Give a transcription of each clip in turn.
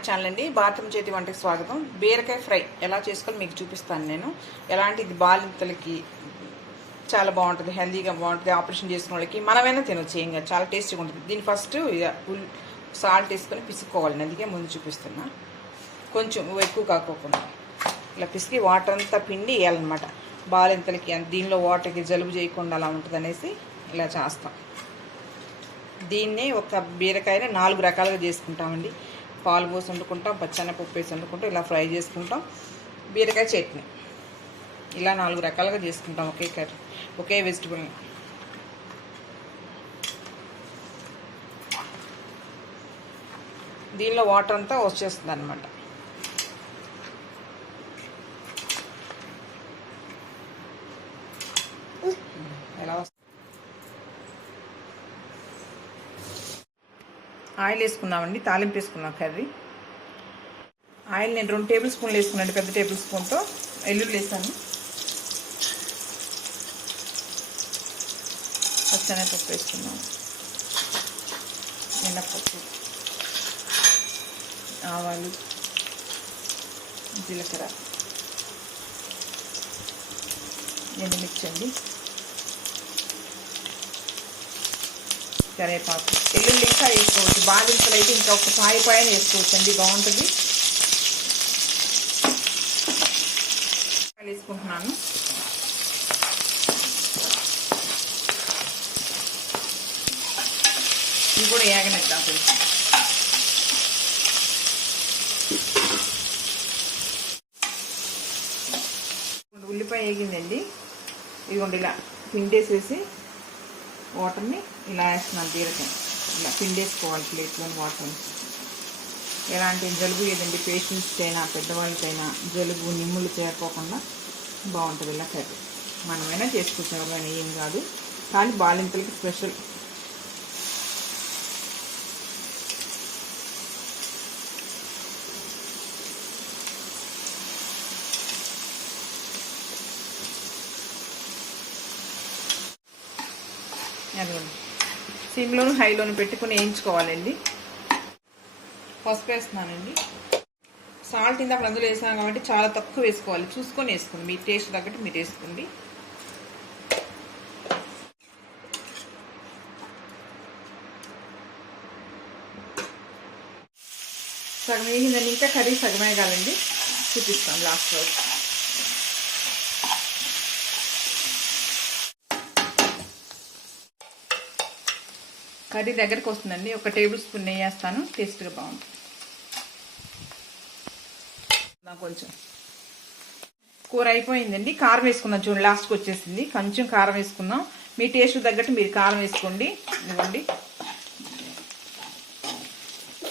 My channel అండి. భారతం చేతి వంటకి స్వాగతం. బీరకాయ ఫ్రై ఎలా చేసుకోవాలో మీకు చూపిస్తాను నేను. ఎలాంటి ఇది బాలింతలకి చాలా బాగుంటుంది, హెల్తీగా బాగుంటుంది. ఆపరేషన్ చేసుకున్న వాళ్ళకి మనమైనా తినొచ్చు, ఏం కాదు, చాలా టేస్టీగా ఉంటుంది. దీన్ని ఫస్ట్ సాల్ట్ వేసుకొని పిసుక్కోవాలి. అందుకే ముందు చూపిస్తున్నా. కొంచెం ఎక్కువ కాకోకుండా ఇలా పిసికి వాటర్ అంతా పిండి వేయాలన్నమాట. బాలింతలకి దీనిలో వాటర్కి జలుబు చేయకుండా అలా ఉంటుంది అనేసి ఇలా చేస్తాం. దీన్నే ఒక బీరకాయని 4 రకాలుగా చేసుకుంటామండి. పాలు పోసి వండుకుంటాం, పచ్చెనపప్పు వేసి వండుకుంటాం, ఇలా ఫ్రై చేసుకుంటాం. బీరకాయ చట్నీ ఇలా 4 రకాలుగా చేసుకుంటాం ఒకే కర్రీ, ఒకే వెజిటబుల్ని. దీనిలో వాటర్ అంతా వచ్చేస్తుంది అన్నమాట. ఎలా వస్తుంది? ఆయిల్ వేసుకున్నామండి, తాలింపు వేసుకున్నాం కర్రీ. ఆయిల్ నేను 2 టేబుల్ స్పూన్లు వేసుకున్నాను, పెద్ద టేబుల్ స్పూన్తో. వెల్లుల్లి వేసాను, పచ్చెనపప్పు వేసుకున్నాను, మినపప్పు, ఆవాలు, జీలకర్ర, ఎండుమిర్చి అండి, కరివేపాకు. వెల్లుల్లి ఇంకా వేసుకోవచ్చు, బాలింతలు అయితే ఇంకా ఒక పాయన వేసుకోవచ్చు అండి, బాగుంటుంది. వేసుకుంటున్నాను. ఇవి కూడా ఏగనిద్దాం కొంచెం. ఉల్లిపాయ వేగిందండి. ఇదిగోండి ఇలా పిండేసేసి వాటర్ని ఇలా వేస్తున్నాను. బీరకాయ ఇలా పిండేసుకోవాలి ప్లేట్లోని వాటర్ని. ఎలాంటి జలుబు ఏదండి, పేషెంట్స్కి అయినా పెద్దవాళ్ళకైనా జలుబు నిమ్ములు చేరుకోకుండా బాగుంటుంది ఇలా కర్రీ. మనమైనా చేసుకోవచ్చు, ఎవరైనా ఏం కాదు, కానీ బాలింతలకి స్పెషల్. అదిగోండి, సిమ్లోను హైలోను పెట్టుకుని వేయించుకోవాలండి. పసుపు వేస్తున్నానండి. సాల్ట్ ఇందాక అందులో వేసాను కాబట్టి చాలా తక్కువ వేసుకోవాలి, చూసుకొని వేసుకోండి, మీ టేస్ట్ తగ్గట్టు మీరు వేసుకోండి. సగం వేగిందండి, ఇంకా కర్రీ సగం వేగాలండి, చూపిస్తాం లాస్ట్ రోజు. కర్రీ దగ్గరకు వస్తుందండి. ఒక టేబుల్ స్పూన్ నెయ్యి వేస్తాను, టేస్ట్గా బాగుంటుంది. కొంచెం కూర అయిపోయిందండి. కారం వేసుకుందాం, చూడండి లాస్ట్కి వచ్చేసింది. కొంచెం కారం వేసుకుందాం, మీ టేస్ట్ తగ్గట్టు మీరు కారం వేసుకోండి. ఇదిగోండి,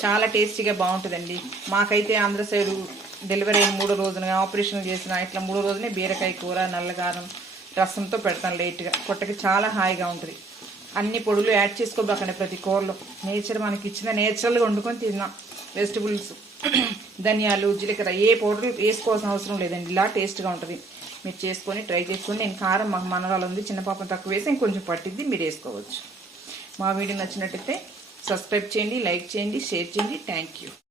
చాలా టేస్టీగా బాగుంటుందండి. మాకైతే ఆంధ్ర సైడు డెలివరీ అయిన 3వ రోజున, ఆపరేషన్ చేసిన ఇట్లా 3వ రోజునే బీరకాయ కూర నల్లగారం రసంతో పెడతాను లైట్గా. పొట్టకి చాలా హాయిగా ఉంటుంది. అన్ని పొడులు యాడ్ చేసుకోబాకండి ప్రతి కూరలో. నేచర్ మనకి ఇచ్చిన నేచురల్గా వండుకొని తిన్నాం. వెజిటబుల్స్, ధనియాలు, జీలకర్ర ఏ పౌడర్ వేసుకోవాల్సిన అవసరం లేదండి. ఇలా టేస్ట్గా ఉంటుంది. మీరు చేసుకొని ట్రై చేసుకొని. నేను కారం మాకు మనరాలు ఉంది, చిన్న పాపం తక్కువ వేసి ఇంకొంచెం పట్టిద్ది, మీరు వేసుకోవచ్చు. మా వీడియో నచ్చినట్టయితే సబ్స్క్రైబ్ చేయండి, లైక్ చేయండి, షేర్ చేయండి. Thank you.